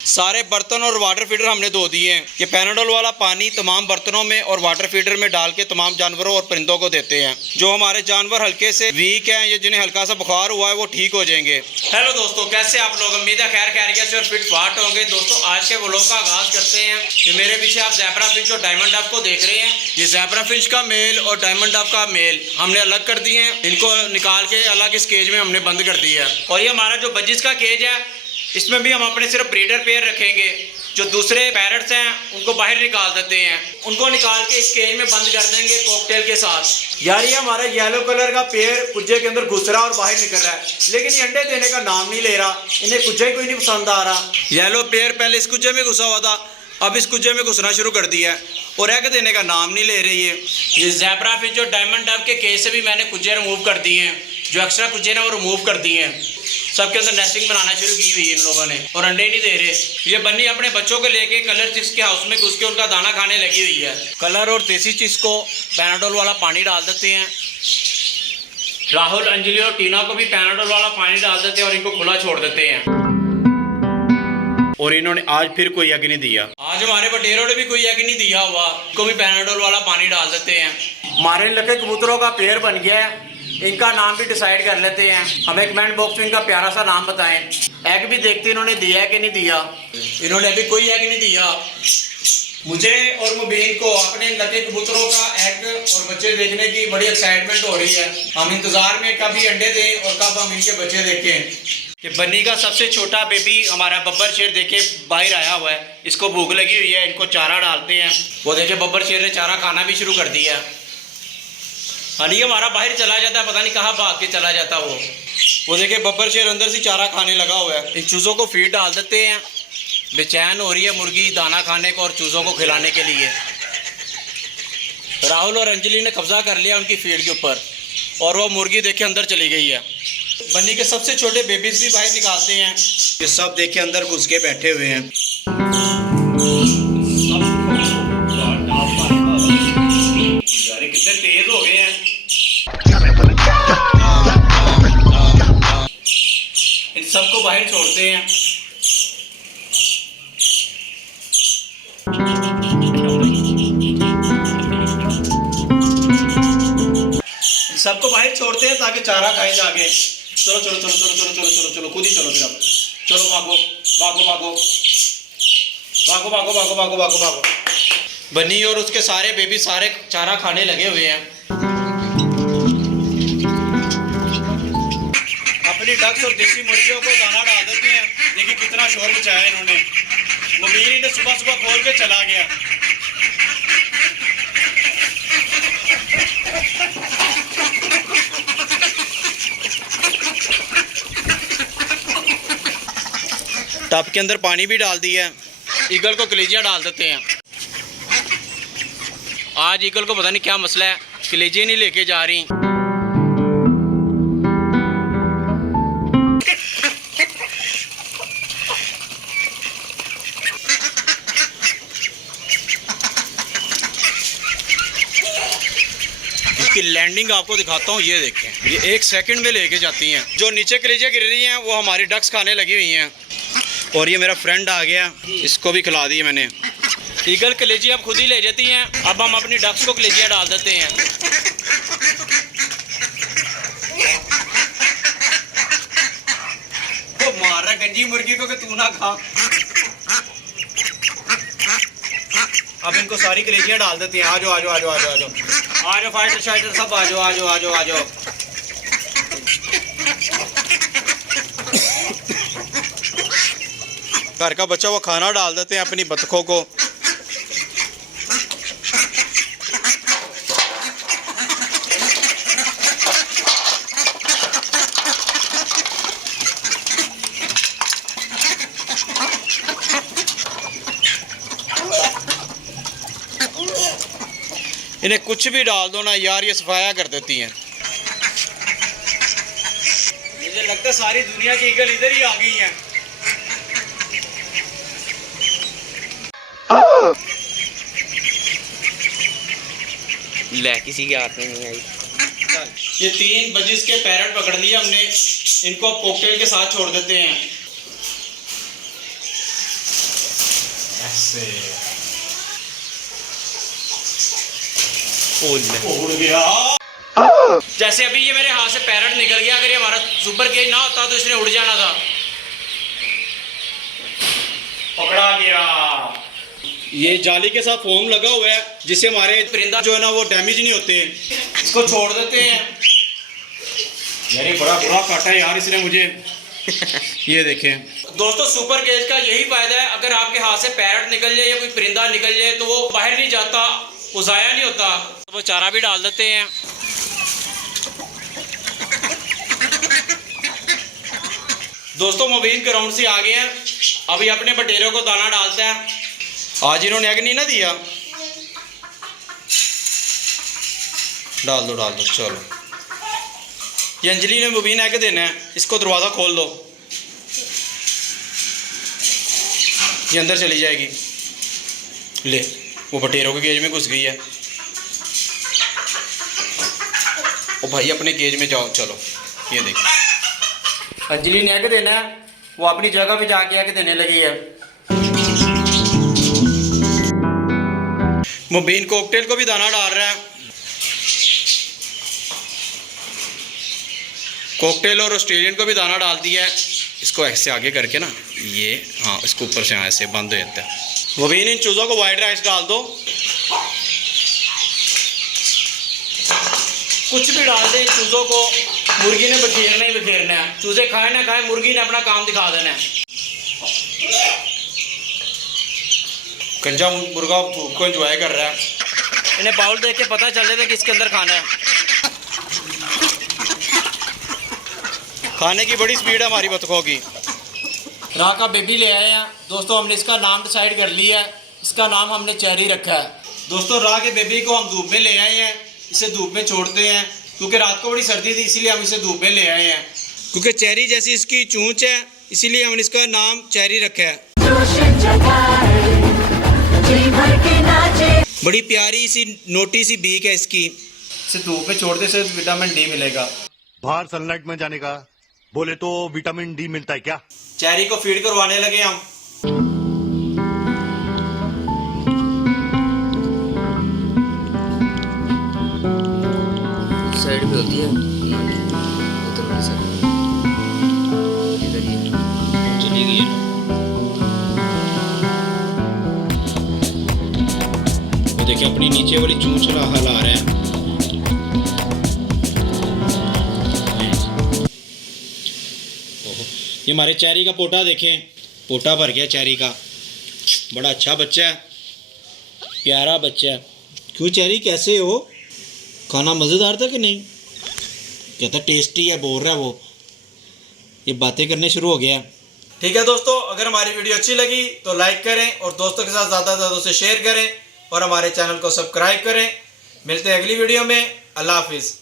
सारे बर्तन और वाटर फीडर हमने धो दिए हैं। ये पैनाडोल वाला पानी तमाम बर्तनों में और वाटर फीडर में डाल के तमाम जानवरों और परिंदों को देते हैं। जो हमारे जानवर हल्के से वीक हैं या जिन्हें हल्का सा बुखार हुआ है वो ठीक हो जाएंगे। हेलो दोस्तों, कैसे आप लोग? उम्मीद है खैर खैरियत से और फिट फाट होंगे। दोस्तों आज के व्लॉग का आगाज करते हैं। कि मेरे पीछे आप ज़ेब्रा फिंच और डायमंड डक को देख रहे हैं। ये ज़ेब्रा फिंच का मेल और डायमंड डक का मेल हमने अलग कर दिए हैं। इनको निकाल के अलग इस केज में हमने बंद कर दिया है। और ये हमारा जो बजिस का केज है, इसमें भी हम अपने सिर्फ ब्रीडर पेयर रखेंगे। जो दूसरे पैरट्स हैं उनको बाहर निकाल देते हैं। उनको निकाल के इस केज में बंद कर देंगे कॉकटेल के साथ। यार ये हमारा येलो कलर का पेयर कुज्जे के अंदर घुस रहा और बाहर निकल रहा है, लेकिन ये अंडे देने का नाम नहीं ले रहा। इन्हें कुज्जा ही कोई नहीं पसंद आ रहा। येलो पेयर पहले इस कुज्जे में घुसा हुआ था, अब इस कुज्जे में घुसना शुरू कर दिया है और एग देने का नाम नहीं ले रही है। ये ज़ेब्रा फिंच और डायमंड डक के केज से भी मैंने कुज्जे रिमूव कर दिए हैं। जो एक्स्ट्रा कुज्जे ने वो रिमूव कर दिए हैं। सबके अंदर नेस्टिंग बनाना शुरू की हुई है इन लोगों ने और अंडे नहीं दे रहे। ये बन्नी अपने बच्चों को लेके कलर चिप्स के हाउस में घुस के उनका दाना खाने लगी हुई है। कलर और देसी चिप्स को पैनाडोल वाला पानी डाल देते हैं। राहुल, अंजलि और टीना को भी पैनाडोल वाला पानी डाल देते हैं और इनको खुला छोड़ देते हैं। और इन्होंने आज फिर कोई एग नहीं दिया। आज हमारे बटेरों ने भी कोई एग नहीं दिया हुआ। इनको भी पैनाडोल वाला पानी डाल देते हैं। हमारे लगे कबूतरों का पेयर बन गया है। इनका नाम भी डिसाइड कर लेते हैं। हमें कमेंट बॉक्स में इनका प्यारा सा नाम बताएं। एग भी देखते इन्होंने दिया है कि नहीं दिया। इन्होंने अभी कोई एग नहीं दिया। मुझे और मुबीन को अपने लगे कबूतरों का एग और बच्चे देखने की बड़ी एक्साइटमेंट हो रही है। हम इंतजार में कभी अंडे दें और कब हम इनके बच्चे देखें। ये बन्नी का सबसे छोटा बेबी हमारा बब्बर शेर देखे बाहर आया हुआ है। इसको भूख लगी हुई है, इनको चारा डालते हैं। वो देखे बब्बर शेर ने चारा खाना भी शुरू कर दिया। अली हमारा बाहर चला जाता है, पता नहीं कहाँ भाग के चला जाता वो देखे बब्बर शेर अंदर से चारा खाने लगा हुआ है। इन चूज़ों को फीड डाल देते हैं। बेचैन हो रही है मुर्गी दाना खाने को और चूज़ों को खिलाने के लिए। राहुल और अंजलि ने कब्जा कर लिया उनकी फीड के ऊपर और वो मुर्गी देखे अंदर चली गई है। बन्नी के सबसे छोटे बेबीज भी बाहर निकालते हैं। ये सब देखे अंदर घुस के बैठे हुए हैं। कितने तेज हो गए हैं। इन सबको बाहर छोड़ते हैं। सबको बाहर छोड़ते हैं ताकि चारा खाए जाके। चलो चलो चलो चलो चलो चलो चलो चलो खुद ही चलो। फिर अब चलो भागो भागो भागो भागो भागो भागो भागो भागो भागो। बन्नी और उसके सारे बेबी सारे चारा खाने लगे हुए हैं। अपनी डक्स और देसी मुर्गियों को दाना डाल देते हैं। देखिए कितना शोर मचाया इन्होंने। मुबीन इन्हें सुबह सुबह खोल के चला गया। टब के अंदर पानी भी डाल दिया है। ईगल को कलेजियाँ डाल देते हैं। आज ईगल को पता नहीं क्या मसला है, कलेजियाँ नहीं लेके जा रही। इसकी लैंडिंग आपको दिखाता हूँ। ये देखें, ये 1 सेकंड में लेके जाती हैं। जो नीचे कलेजियाँ गिर रही हैं वो हमारी डक्स खाने लगी हुई हैं। और ये मेरा फ्रेंड आ गया, इसको भी खिला दी मैंने। ईगल कलेजियाँ अब खुद ही ले जाती हैं। अब हम अपनी डक्स को कलेजियाँ डाल देते हैं। वो मार रहा गंजी मुर्गी को कि तू ना खा। अब इनको सारी कलेजियाँ डाल देते हैं। आ जाओ आ जाओ आ जाओ आ जाओ आ जाओ आ जाओ फाइटर शाइटर सब आ जाओ आ जाओ आ जाओ आ जाओ। घर का बच्चा वो खाना डाल देते हैं अपनी बतखों को। इन्हें कुछ भी डाल दो ना यार, ये सफाया कर देती हैं। मुझे लगता है सारी दुनिया की ईगल इधर ही आ गई हैं। ले किसी के हाथ में नहीं आई। ये 3 बजिस के पैरट पकड़ लिए हमने। इनको कॉकटेल के साथ छोड़ देते हैं। ऐसे उड़ गया। जैसे अभी ये मेरे हाथ से पैरट निकल गया, अगर ये हमारा सुपर केज ना होता तो इसने उड़ जाना था। पकड़ा गया। ये जाली के साथ फोम लगा हुआ है जिससे हमारे परिंदा जो है ना वो डैमेज नहीं होते। इसको छोड़ देते हैं। यार ये बड़ा बुरा काटा है यार इसने मुझे। ये देखें दोस्तों, सुपर केज का यही फायदा है, अगर आपके हाथ से पैरट निकल जाए या कोई परिंदा निकल जाए तो वो बाहर नहीं जाता, वो ज़ाया नहीं होता। तो वो चारा भी डाल देते हैं। दोस्तों, मुबीन ग्राउंड से आ गए हैं, अभी अपने बटेरों को दाना डालता है। आज इन्होंने एग नहीं ना दिया। डाल दो चलो। ये अंजलि ने मुबीन एग देना है, इसको दरवाज़ा खोल दो, ये अंदर चली जाएगी। ले, वो बटेरों के केज में घुस गई है। ओ भाई अपने केज में जाओ, चलो। ये देखो अंजलि ने एग देना है, वो अपनी जगह पे जाके एग देने लगी है। मुबीन कॉकटेल को भी दाना डाल रहा है। कॉकटेल और ऑस्ट्रेलियन को भी दाना डाल दिया है। इसको ऐसे आगे करके ना, ये हाँ इसको ऊपर से ऐसे बंद हो जाता है। मुबीन इन चूज़ों को वाइट राइस डाल दो। कुछ भी डाल दे इन चूज़ों को, मुर्गी ने बखेरना ही बखेरना है। चूज़े खाए ना खाए, मुर्गी ने अपना काम दिखा देना है। गंजा मुर्गा धूप को एंजॉय कर रहा है। इन्हें बाउल देख के पता चल जाता है किसके अंदर खाना है। खाने की बड़ी स्पीड है हमारी बतखों की। राह का बेबी ले आए हैं दोस्तों, हमने इसका नाम डिसाइड कर लिया है। इसका नाम हमने चेरी रखा है। दोस्तों राह के बेबी को हम धूप में ले आए हैं, इसे धूप में छोड़ते हैं क्योंकि रात को बड़ी सर्दी थी, इसीलिए हम इसे धूप में ले आए हैं। क्योंकि चेरी जैसी इसकी चूंच है, इसीलिए हमने इसका नाम चेरी रखा है। बड़ी प्यारी सी नोटी सी बीक है इसकी। इसे धूप में छोड़ने से विटामिन डी मिलेगा। बाहर सनलाइट में जाने का बोले तो विटामिन डी मिलता है क्या? चेरी को फीड करवाने लगे हम। साइड पे होती है उधर वाली साइड इधर ही चली गई है। वो देखिए अपनी नीचे वाली चूंच हिला रहा है। ये हमारे चेरी का पोटा देखें, पोटा भर गया चेरी का। बड़ा अच्छा बच्चा है, प्यारा बच्चा है। क्यों चेरी कैसे हो? खाना मज़ेदार था कि नहीं? कहता टेस्टी है, बोल रहा है वो। ये बातें करने शुरू हो गया। ठीक है दोस्तों, अगर हमारी वीडियो अच्छी लगी तो लाइक करें और दोस्तों के साथ ज़्यादा से ज़्यादा उसे शेयर करें और हमारे चैनल को सब्सक्राइब करें। मिलते हैं अगली वीडियो में। अल्लाह हाफिज़।